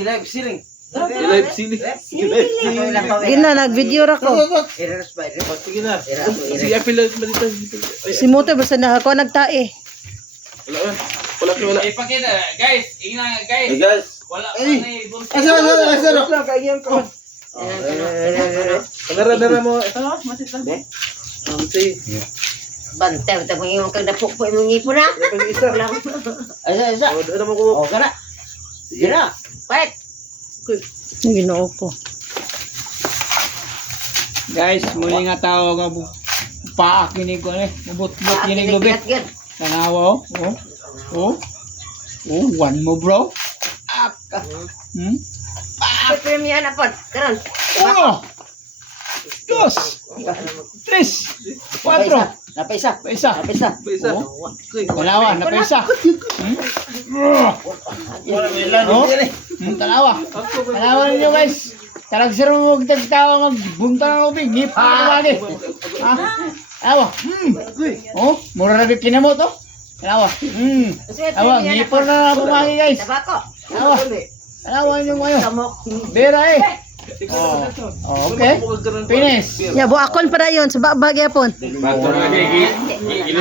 Live ceiling. Live sili. Gina, nag-video ra ko. Errors ba? Sige na. Sige, apil mo dito. Si Moto basta na ako nagtae. Wala. Ipakita, guys. Ina, guys. Hey guys. Wala pa na eh. Lang kaiyan ko. Nara mo. Bantay, kita mo yung kagdapok po yung ngipon na. Isa. Isa. Ano mo ko? Oh, kana. Sige na. Wait. Ang ginoo ko. Guys, muli nga tao nga paakinig ko eh. Mabot-bot kinig lubi. Tanawa oh. Oh, one mo bro. Premium na po. Karon. Uno. Dos. Tres. Cuatro. Napaisa. Paisa. Napaisa. Isa. Dalawa, napaisa. Oh. Dalawa. Dalawa ninyo guys. Karagsaro mo magtagtawa magbunta ng ubig. Ngip na kumagi. Ha? Dalawa. Oh, mura na kinamo to. Dalawa. Dalawa, ngipon na kumagi guys. Tabako. Dalawa. Dalawa ninyo kayo. Samok. Bera eh. Oh, okay. Finish. Ya, buakon para yon sa babag yapon. Bato na